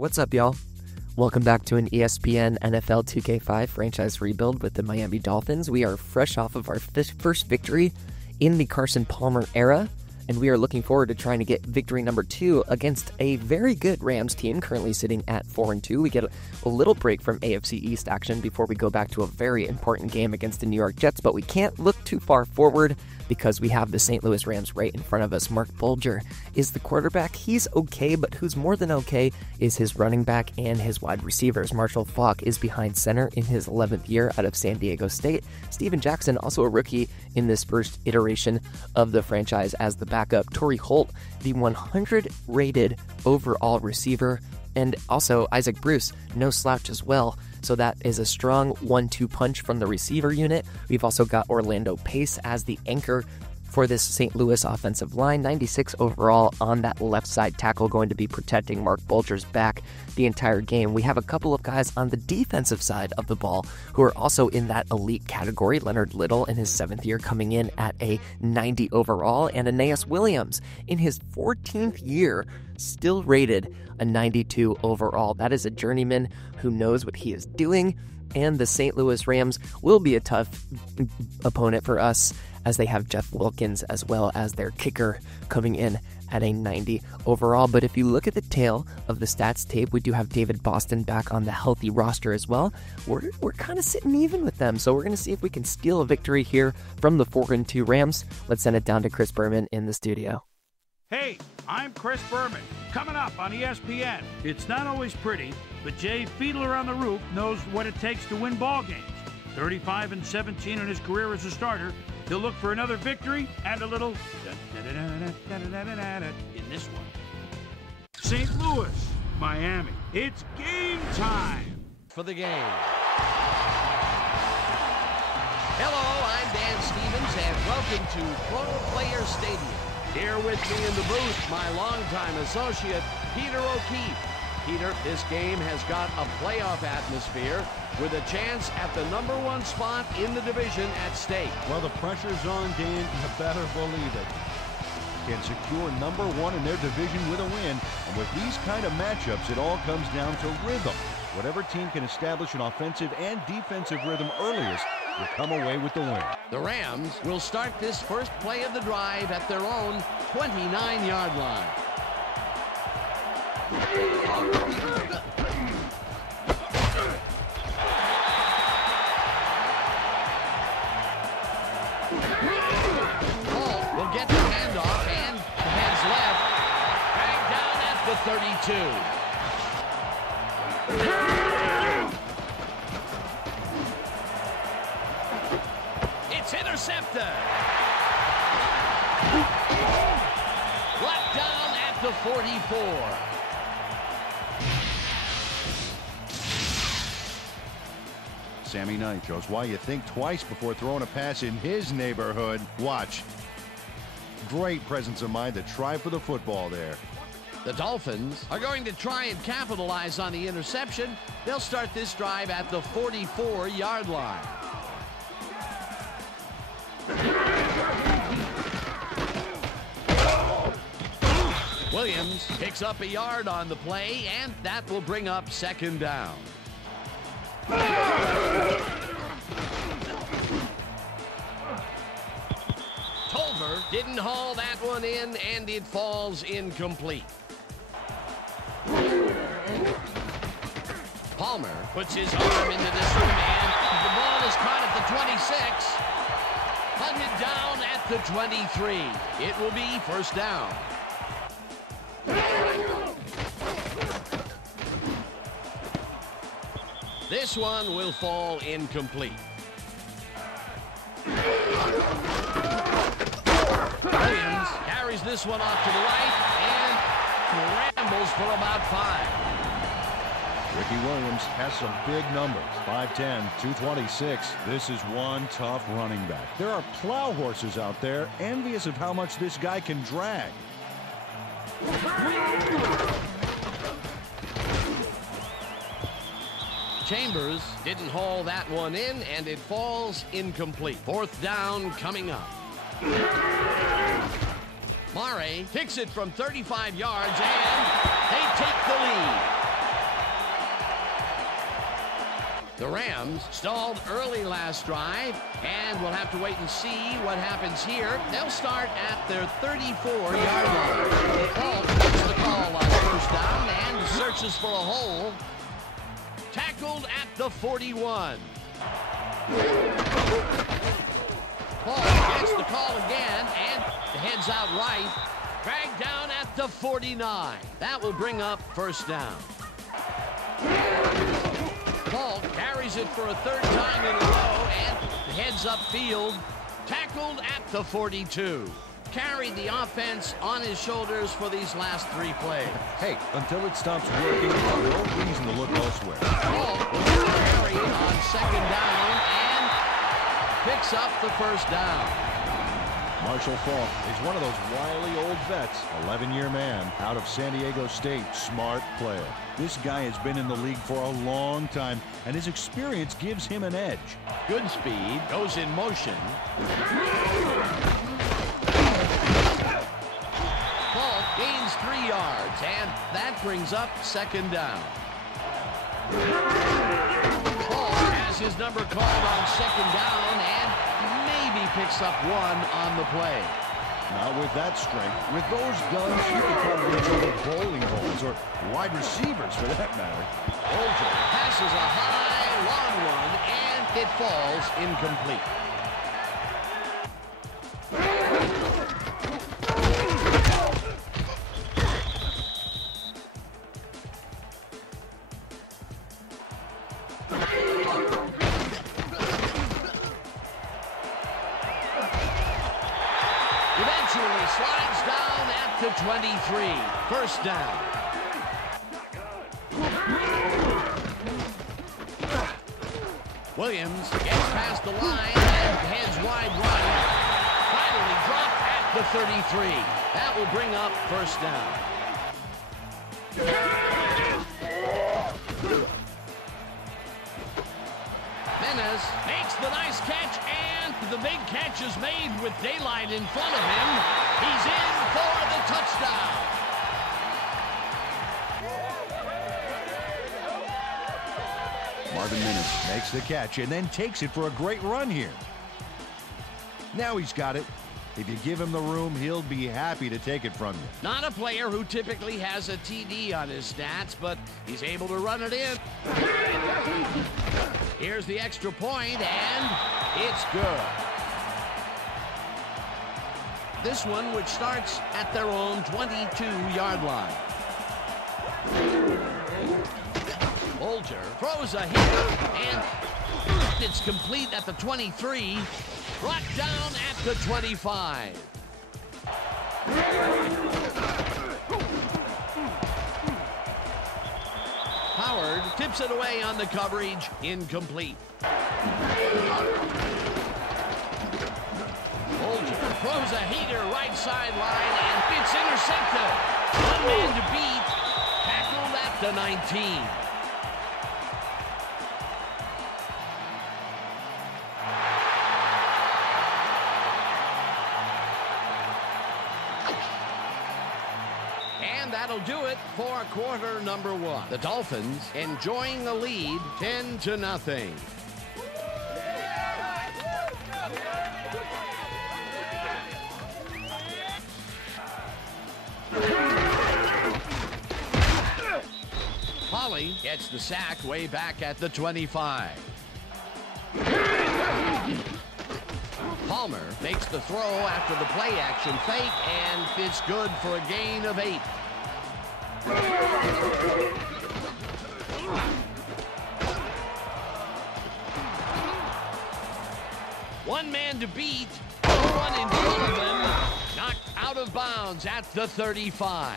What's up, y'all? Welcome back to an ESPN NFL 2K5 franchise rebuild with the Miami Dolphins. We are fresh off of our first victory in the Carson Palmer era, and we are looking forward to trying to get victory number 2 against a very good Rams team currently sitting at 4-2. We get a little break from AFC East action before we go back to a very important game against the New York Jets, but we can't look too far forward because we have the St. Louis Rams right in front of us. Mark Bulger is the quarterback. He's okay, but who's more than okay is his running back and his wide receivers. Marshall Faulk is behind center in his 11th year out of San Diego State. Steven Jackson, also a rookie in this first iteration of the franchise as the backup. Torrey Holt, the 100-rated overall receiver. And also Isaac Bruce, no slouch as well. So that is a strong 1-2 punch from the receiver unit. We've also got Orlando Pace as the anchor for this St. Louis offensive line. 96 overall on that left side tackle, going to be protecting Mark Bulger's back the entire game. We have a couple of guys on the defensive side of the ball who are also in that elite category. Leonard Little in his 7th year coming in at a 90 overall, and Aeneas Williams in his 14th year still rated a 92 overall. That is a journeyman who knows what he is doing, and the St. Louis Rams will be a tough opponent for us as they have Jeff Wilkins as well as their kicker coming in at a 90 overall. But if you look at the tail of the stats tape, we do have David Boston back on the healthy roster as well. We're kind of sitting even with them, so we're going to see if we can steal a victory here from the 4-2 Rams. Let's send it down to Chris Berman in the studio. Hey, I'm Chris Berman. Coming up on ESPN. It's not always pretty, but Jay Fiedler on the Roof knows what it takes to win ball games. 35-17 in his career as a starter. He'll look for another victory and a little in this one. St. Louis, Miami. It's game time for the game. Hello, I'm Dan Stevens, and welcome to Pro Player Stadium. Here with me in the booth, my longtime associate, Peter O'Keefe. Peter, this game has got a playoff atmosphere with a chance at the #1 spot in the division at stake. Well, the pressure's on, Dan. You better believe it. Can secure #1 in their division with a win. And with these kind of matchups, it all comes down to rhythm. Whatever team can establish an offensive and defensive rhythm earliest will come away with the win. The Rams will start this first play of the drive at their own 29-yard line. Paul will get the handoff and hands left. Dragged down at the 32. It's intercepted. Left down at the 44. Sammy Knight shows why you think twice before throwing a pass in his neighborhood. Watch. Great presence of mind to try for the football there. The Dolphins are going to try and capitalize on the interception. They'll start this drive at the 44-yard line. Williams picks up a yard on the play, and that will bring up 2nd down. Tolver didn't haul that one in, and it falls incomplete. Palmer puts his arm into this one, and the ball is caught at the 26. Hunted down at the 23. It will be 1st down. This one will fall incomplete. Williams carries this one off to the right and scrambles for about 5. Ricky Williams has some big numbers. 5'10", 226. This is one tough running back. There are plow horses out there envious of how much this guy can drag. Chambers didn't haul that one in, and it falls incomplete. 4th down coming up. Mare kicks it from 35 yards, and they take the lead. The Rams stalled early last drive, and we'll have to wait and see what happens here. They'll start at their 34-yard line. Paul gets the call on first down and searches for a hole. Tackled at the 41. Paul gets the call again, and heads out right. Dragged down at the 49. That will bring up first down. Paul carries it for a third time in a row and heads upfield. Tackled at the 42. Carried the offense on his shoulders for these last 3 plays. Hey, until it stops working, no reason to look elsewhere. Paul will carry on second down and picks up the first down. Marshall Faulk is one of those wily old vets, 11-year man out of San Diego State, smart player. This guy has been in the league for a long time, and his experience gives him an edge. Good speed, goes in motion. Paul gains 3 yards, and that brings up second down. Paul has his number called on second down, and maybe picks up 1 on the play. Not with that strength. With those guns, you could probably throw bowling balls or wide receivers for that matter. Bolger passes a high, long one, and it falls incomplete. Eventually slides down at the 23. First down. Williams gets past the line and heads wide right. Finally dropped at the 33. That will bring up first down. Menace makes the nice catch, and the big catch is made with daylight in front of him. He's in for the touchdown. Marvin Menace makes the catch and then takes it for a great run here. Now he's got it. If you give him the room, he'll be happy to take it from you. Not a player who typically has a TD on his stats, but he's able to run it in. Here's the extra point, and it's good. This one, which starts at their own 22-yard line. Bolger throws a hitter, and it's complete at the 23. Brought down at the 25. Howard tips it away on the coverage. Incomplete. Bolger throws a heater right sideline, and it's intercepted. One man to beat. Tackled at the 19. That'll do it for quarter number 1. The Dolphins enjoying the lead 10-0. Holly gets the sack way back at the 25. Palmer makes the throw after the play action fake, and it's good for a gain of 8. One man to beat. No one in front of them. Knocked out of bounds at the 35.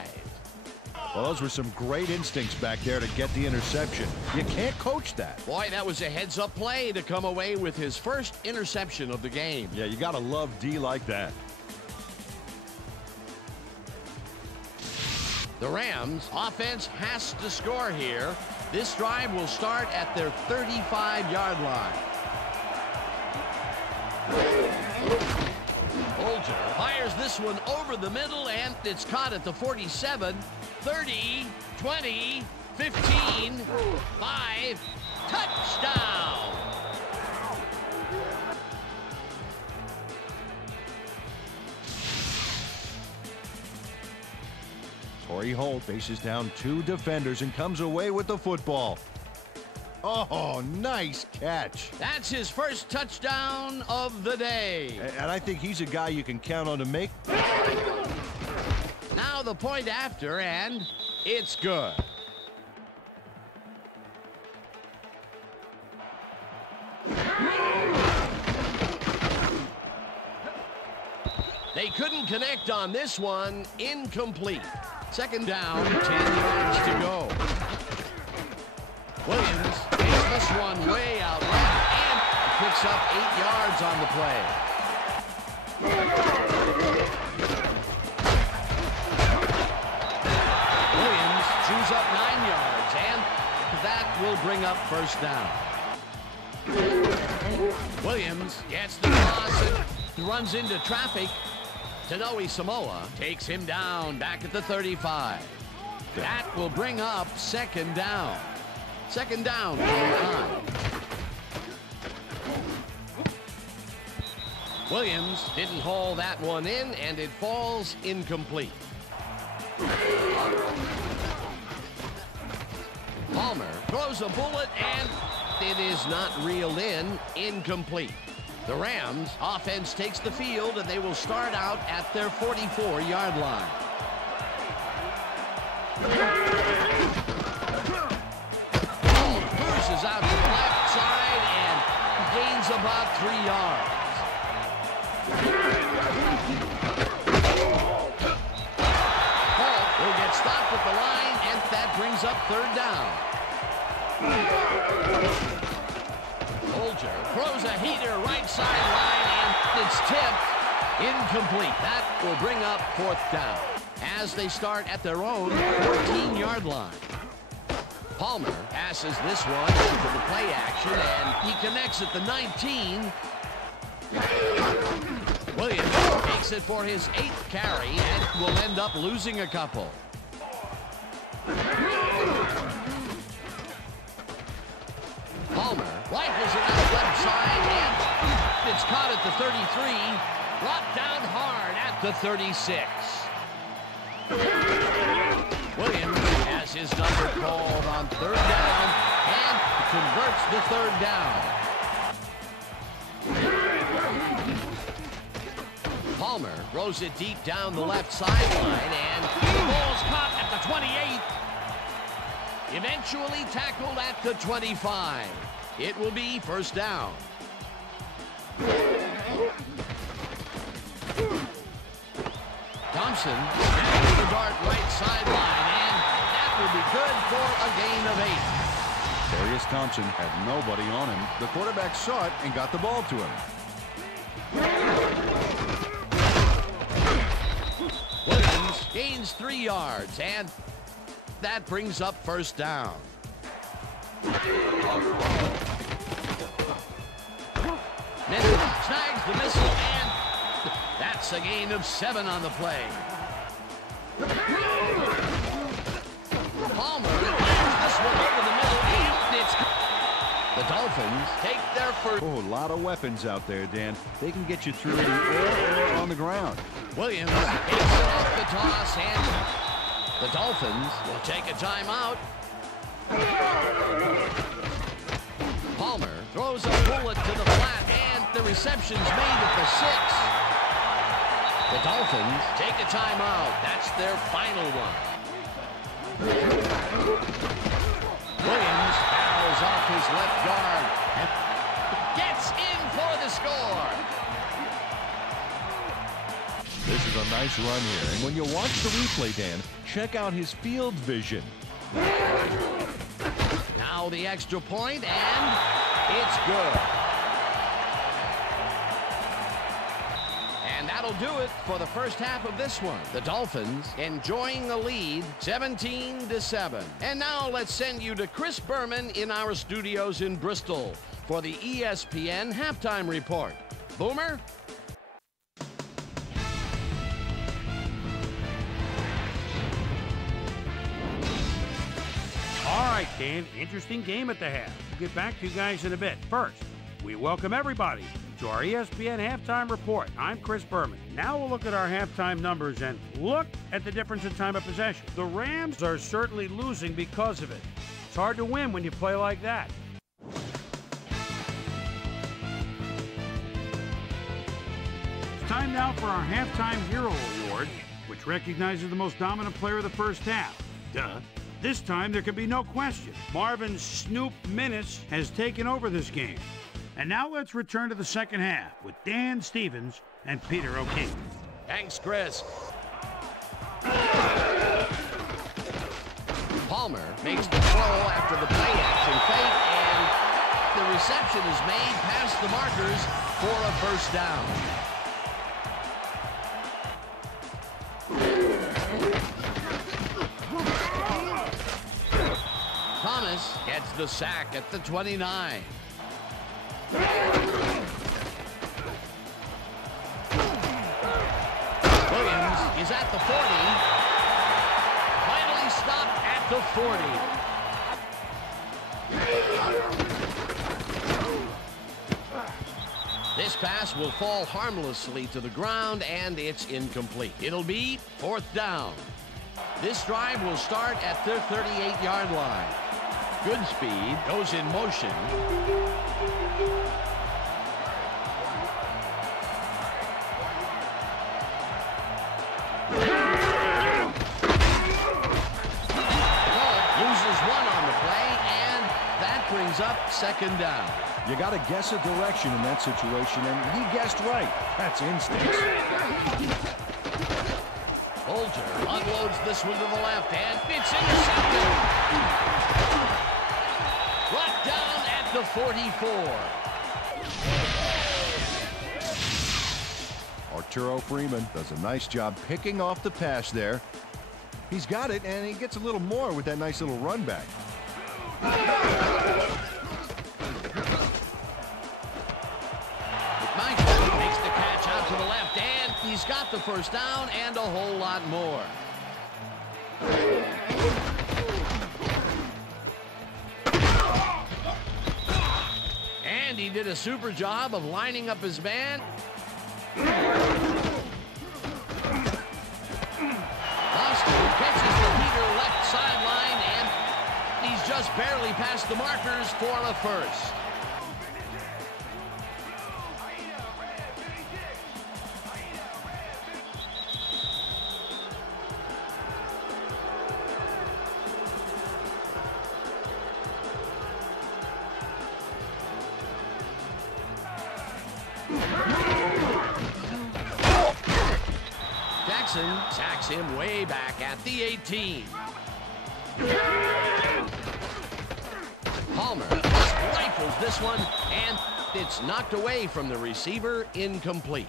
Well, those were some great instincts back there to get the interception. You can't coach that. Boy, that was a heads-up play to come away with his first interception of the game. Yeah, you gotta love D like that. The Rams offense has to score here. This drive will start at their 35-yard line. Bolger fires this one over the middle, and it's caught at the 47, 30, 20, 15, 5, Touchdown! Torrey Holt faces down 2 defenders and comes away with the football. Oh, nice catch. That's his first touchdown of the day. And I think he's a guy you can count on to make. Now the point after, and it's good. They couldn't connect on this one. Incomplete. Second down, 10 yards to go. Williams takes this one way out left and picks up 8 yards on the play. Williams chews up 9 yards, and that will bring up first down. Williams gets the toss and runs into traffic. Tanoe Samoa takes him down back at the 35. That will bring up second down. Second down from the 9. Williams didn't haul that one in, and it falls incomplete. Palmer throws a bullet, and it is not reeled in. Incomplete. The Rams offense takes the field, and they will start out at their 44-yard line. Ball cruises out to the left side and gains about 3 yards. Ball will get stopped at the line, and that brings up third down. Bolger throws a heater right sideline, and it's tipped. Incomplete. That will bring up fourth down as they start at their own 14-yard line. Palmer passes this one into the play action, and he connects at the 19. Williams takes it for his 8th carry and will end up losing a couple. Palmer rifles it out left side, and it's caught at the 33, brought down hard at the 36. Williams has his number called on third down and converts the third down. Palmer throws it deep down the left sideline, and the ball's caught at the 28. Eventually tackled at the 25. It will be first down. Thompson snaps the dart right sideline, and that will be good for a gain of 8. Darius Thompson had nobody on him. The quarterback saw it and got the ball to him. Williams gains 3 yards, and that brings up first down. Nettle snags the missile, and that's a gain of 7 on the play. Palmer lands this one over the middle, and it's... The Dolphins take their first... Oh, a lot of weapons out there, Dan. They can get you through the air or on the ground. Williams takes it off the toss, and the Dolphins will take a timeout. Palmer throws a bullet to the flat, and the reception's made at the 6. The Dolphins take a timeout. That's their final one. Williams barrels off his left guard and gets in for the score. This is a nice run here. And when you watch the replay, Dan, check out his field vision. Now the extra point, and it's good. And that'll do it for the first half of this one. The Dolphins enjoying the lead 17-7. And now let's send you to Chris Berman in our studios in Bristol for the ESPN halftime report. Boomer? All right, right, Dan, interesting game at the half. We'll get back to you guys in a bit. First, we welcome everybody to our ESPN Halftime Report. I'm Chris Berman. Now we'll look at our halftime numbers and look at the difference in time of possession. The Rams are certainly losing because of it. It's hard to win when you play like that. It's time now for our Halftime Hero Award, which recognizes the most dominant player of the first half. Duh. This time, there can be no question. Marvin Snoop Minnis has taken over this game. And now let's return to the second half with Dan Stevens and Peter O'Keefe. Thanks, Chris. Palmer makes the throw after the play-action fake, and the reception is made past the markers for a first down. Thomas gets the sack at the 29. Williams is at the 40. Finally stopped at the 40. This pass will fall harmlessly to the ground, and it's incomplete. It'll be fourth down. This drive will start at their 38-yard line. Good speed goes in motion. Loses one on the play, and that brings up second down. You got to guess a direction in that situation, and he guessed right. That's instincts. Bolger unloads this one to the left, and it's intercepted. Brought down at the 44. Arturo Freeman does a nice job picking off the pass there. He's got it, and he gets a little more with that nice little run back. Michael makes the catch out to the left, and he's got the first down and a whole lot more. And he did a super job of lining up his man. Austin catches the Peter left sideline, and he's just barely past the markers for a first. Jackson sacks him way back at the 18. Palmer just rifles this one, and it's knocked away from the receiver, incomplete.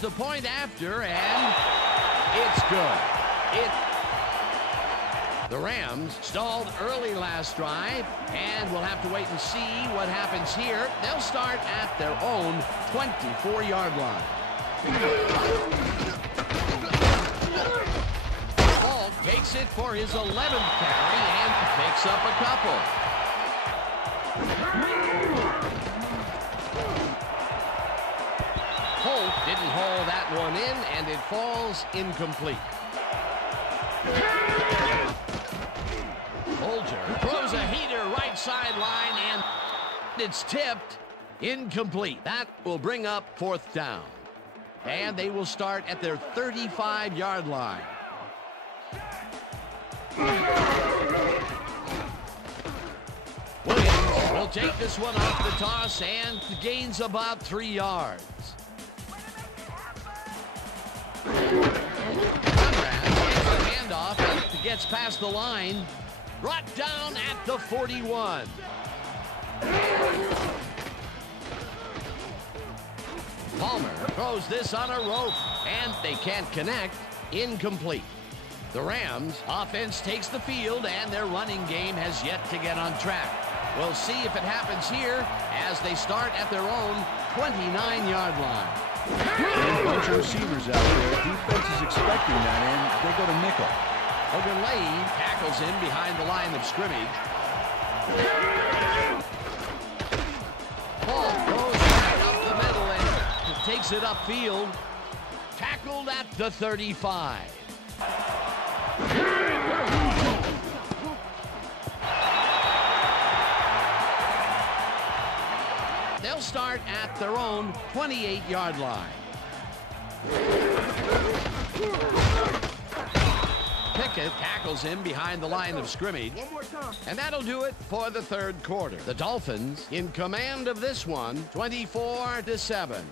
The point after, and it's good. The Rams stalled early last drive, and we'll have to wait and see what happens here. They'll start at their own 24-yard line. Paul takes it for his 11th carry and picks up a couple. Holt didn't haul that one in, and it falls incomplete. Bolger throws a heater right sideline, and it's tipped incomplete. That will bring up fourth down. And they will start at their 35-yard line. Williams will take this one off the toss and gains about 3 yards. Conrad gets a handoff and gets past the line. Brought down at the 41. Palmer throws this on a rope, and they can't connect. incomplete. The Rams offense takes the field, and their running game has yet to get on track. We'll see if it happens here as they start at their own 29-yard line. A bunch of receivers out there. Defense is expecting that, and they go to nickel. Ogunleye tackles him behind the line of scrimmage. Ball goes right up the middle and takes it upfield. Tackled at the 35. They'll start at their own 28-yard line. Pickett tackles him behind the line of scrimmage. And that'll do it for the third quarter. The Dolphins in command of this one, 24-7.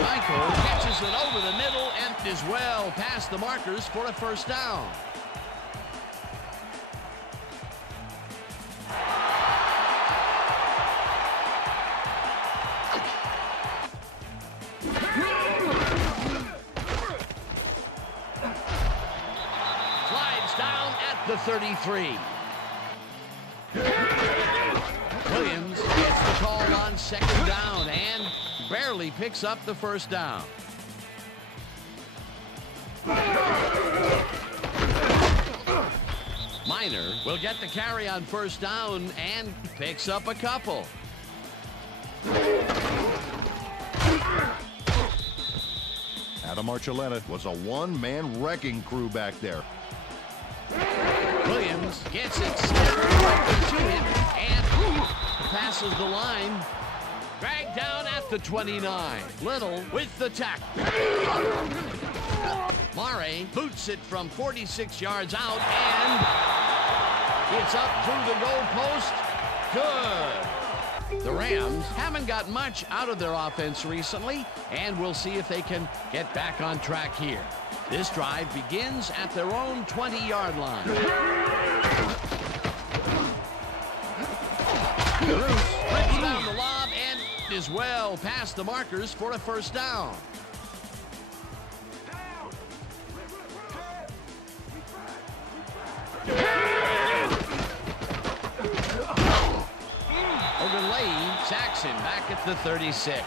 Michael catches it over the middle and is well past the markers for a first down. Slides down at the 33. Williams gets the call on second down and barely picks up the first down. Minor will get the carry on first down and picks up a couple. Adam Archuleta was a one-man wrecking crew back there. Williams gets it snapped to him and passes the line. Dragged down at the 29. Little with the tackle. Mare boots it from 46 yards out, and it's up through the goalpost. Good. The Rams haven't got much out of their offense recently, and we'll see if they can get back on track here. This drive begins at their own 20-yard line. Bruce rips down the lob and is well past the markers for a first down. Ogunleye sacks him back at the 36.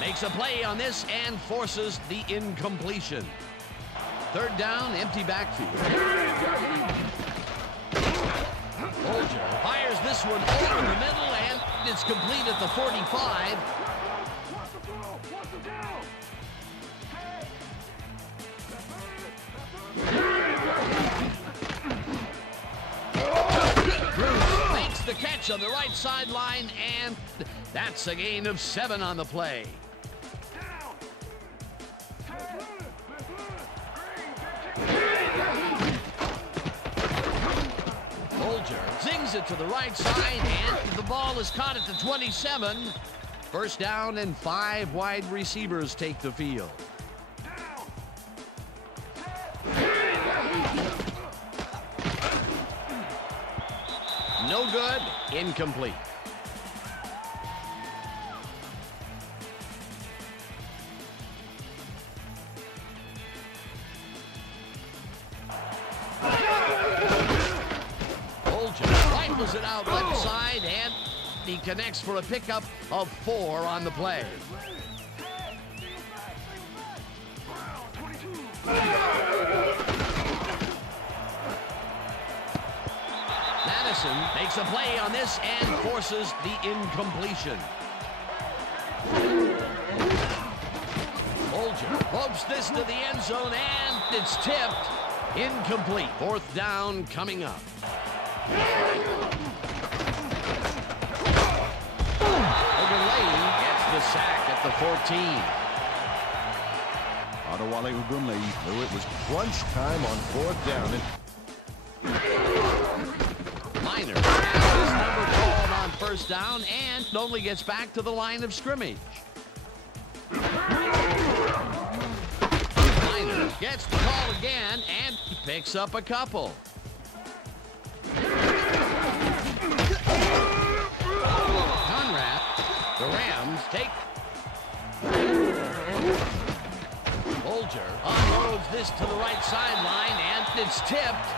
Makes a play on this and forces the incompletion. Third down, empty backfield. Bolger fires this one over the middle, and it's complete at the 45. Bruce makes the catch on the right sideline, and that's a gain of 7 on the play. Bolger zings it to the right side, and the ball is caught at the 27. First down, and 5 wide receivers take the field. No good, incomplete. Rifles it out left side, and he connects for a pickup of 4 on the play. Madison makes a play on this and forces the incompletion. Bolger ropes this to the end zone, and it's tipped. Incomplete. Fourth down coming up. Ogunleye gets the sack at the 14. Adewale Ogunleye knew it was crunch time on fourth down. Minor has his number called on first down and only gets back to the line of scrimmage. Minor gets the call again and picks up a couple. Conrad, the Rams take. Bolger unloads this to the right sideline and it's tipped.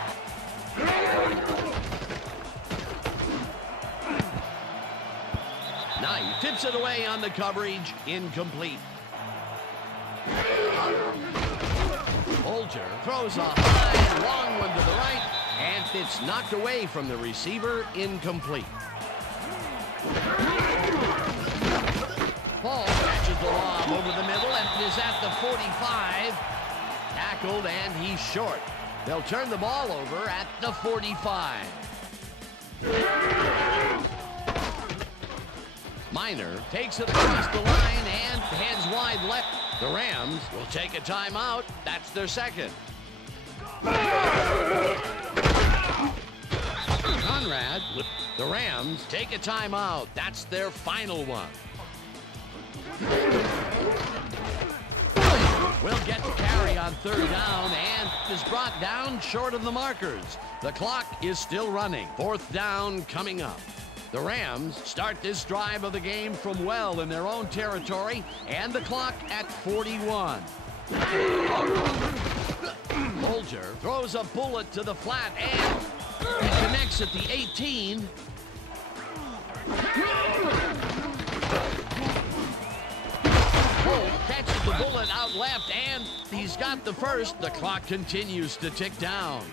Knight tips it away on the coverage, incomplete. Bolger throws a high, long one to the right, and it's knocked away from the receiver, incomplete. Paul catches the lob over the middle and is at the 45. Tackled and he's short. They'll turn the ball over at the 45. Minor takes it across the line and heads wide left. The Rams will take a timeout. That's their second. Conrad, the Rams take a timeout. That's their final one. Will get the carry on third down and is brought down short of the markers. The clock is still running. Fourth down coming up. The Rams start this drive of the game from well in their own territory, and the clock at 41. Bolger throws a bullet to the flat, and it connects at the 18. Holt catches the bullet out left, and he's got the first. The clock continues to tick down.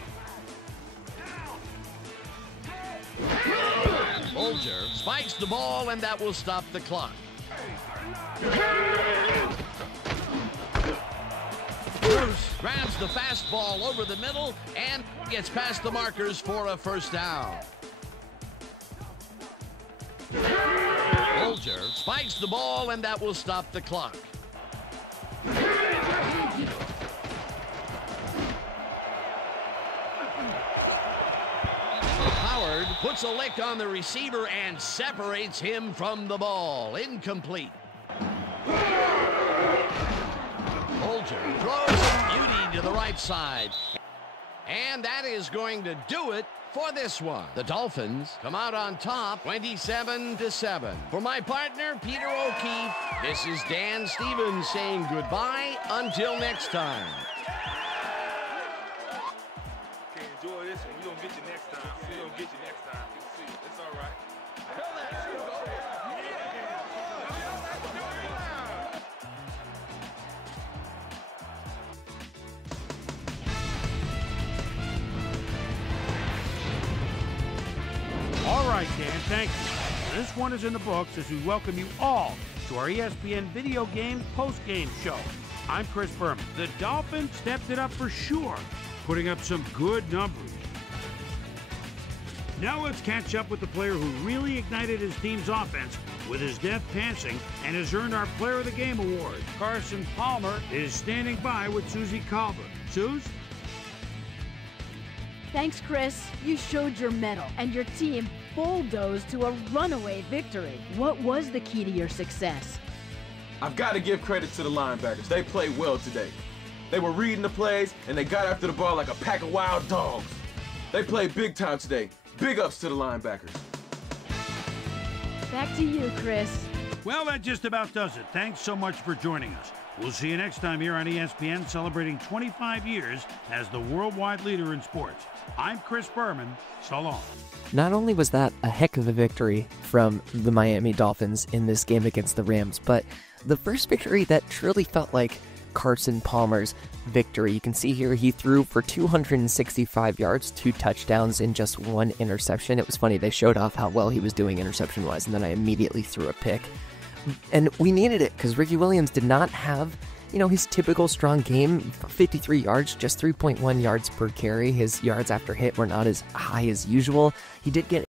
Bolger spikes the ball, and that will stop the clock. Bruce grabs the fastball over the middle and gets past the markers for a first down. Bolger spikes the ball, and that will stop the clock. Howard puts a lick on the receiver and separates him from the ball. Incomplete. Bolger throws a beauty to the right side. And that is going to do it for this one. The Dolphins come out on top 27-7. For my partner, Peter O'Keefe, this is Dan Stevens saying goodbye until next time. Okay, enjoy this one. We're going to get you next time. We're going to get you next time. It's all right. All right, Dan, thank you. This one is in the books as we welcome you all to our ESPN Video Game Post-Game Show. I'm Chris Berman. The Dolphins stepped it up for sure, putting up some good numbers. Now let's catch up with the player who really ignited his team's offense with his deft passing and has earned our Player of the Game award. Carson Palmer is standing by with Susie Calver. Suze? Thanks, Chris. You showed your mettle, and your team bulldozed to a runaway victory. What was the key to your success? I've got to give credit to the linebackers. They played well today. They were reading the plays, and they got after the ball like a pack of wild dogs. They played big time today. Big ups to the linebackers. Back to you, Chris. Well, that just about does it. Thanks so much for joining us. We'll see you next time here on ESPN, celebrating 25 years as the worldwide leader in sports. I'm Chris Berman. So long. Not only was that a heck of a victory from the Miami Dolphins in this game against the Rams, but the first victory that truly felt like Carson Palmer's victory. You can see here he threw for 265 yards, 2 touchdowns, and just 1 interception. It was funny, they showed off how well he was doing interception-wise, and then I immediately threw a pick. And we needed it because Ricky Williams did not have, his typical strong game. 53 yards, just 3.1 yards per carry. His yards after hit were not as high as usual. He did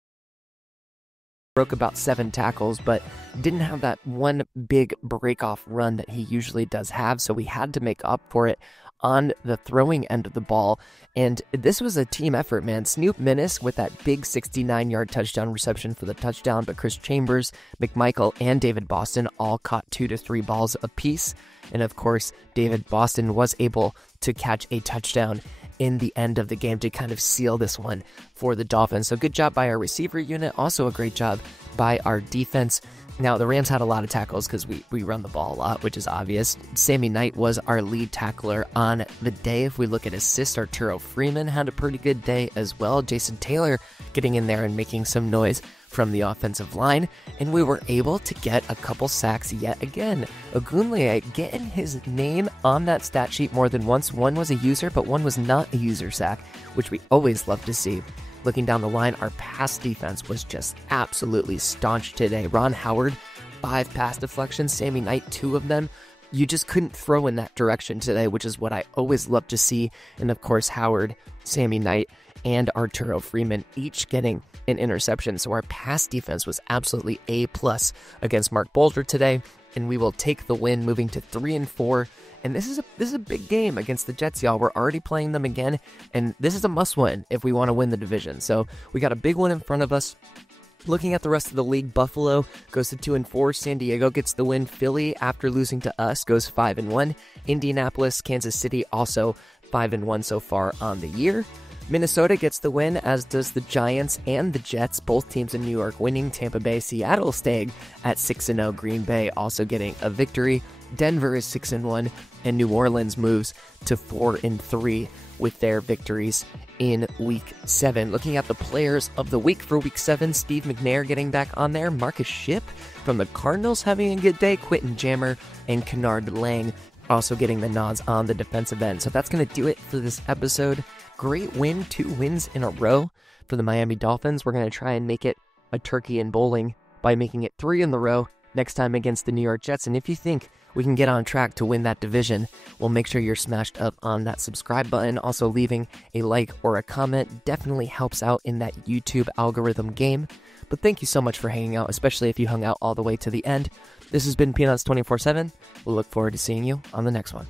broke about 7 tackles, but didn't have that one big break-off run that he usually does have, so we had to make up for it on the throwing end of the ball. And this was a team effort, man. Snoop Minnis with that big 69-yard touchdown reception for the touchdown, but Chris Chambers, McMichael, and David Boston all caught 2 to 3 balls apiece. And of course, David Boston was able to catch a touchdown in the end of the game to kind of seal this one for the Dolphins. So good job by our receiver unit. Also a great job by our defense. Now, the Rams had a lot of tackles because we run the ball a lot, which is obvious. Sammy Knight was our lead tackler on the day. If we look at assists, Arturo Freeman had a pretty good day as well. Jason Taylor getting in there and making some noise from the offensive line. And we were able to get a couple sacks yet again. Ogunleye getting his name on that stat sheet more than once. One was a user, but one was not a user sack, which we always love to see. Looking down the line, our pass defense was just absolutely staunch today. Ron Howard, 5 pass deflections. Sammy Knight, 2 of them. You just couldn't throw in that direction today, which is what I always love to see. And of course, Howard, Sammy Knight, and Arturo Freeman each getting an interception. So our pass defense was absolutely A+ against Mark Bolger today. And we will take the win, moving to 3-4. And this is a big game against the Jets, y'all. We're already playing them again, and this is a must-win if we want to win the division. So we got a big one in front of us. Looking at the rest of the league, Buffalo goes to 2-4. San Diego gets the win. Philly, after losing to us, goes 5-1. Indianapolis, Kansas City also 5-1 so far on the year. Minnesota gets the win, as does the Giants and the Jets. Both teams in New York winning. Tampa Bay, Seattle staying at 6-0. Green Bay also getting a victory. Denver is 6-1, and New Orleans moves to 4-3 with their victories in Week 7. Looking at the players of the week for Week 7, Steve McNair getting back on there. Marcus Shipp from the Cardinals having a good day. Quentin Jammer and Kennard Lang also getting the nods on the defensive end. So that's going to do it for this episode. Great win, 2 wins in a row for the Miami Dolphins. We're going to try and make it a turkey in bowling by making it 3 in a row next time against the New York Jets. And if you think we can get on track to win that division, well, make sure you're smashed up on that subscribe button. Also, leaving a like or a comment definitely helps out in that YouTube algorithm game. But thank you so much for hanging out, especially if you hung out all the way to the end. This has been Peanuts 24/7. We'll look forward to seeing you on the next one.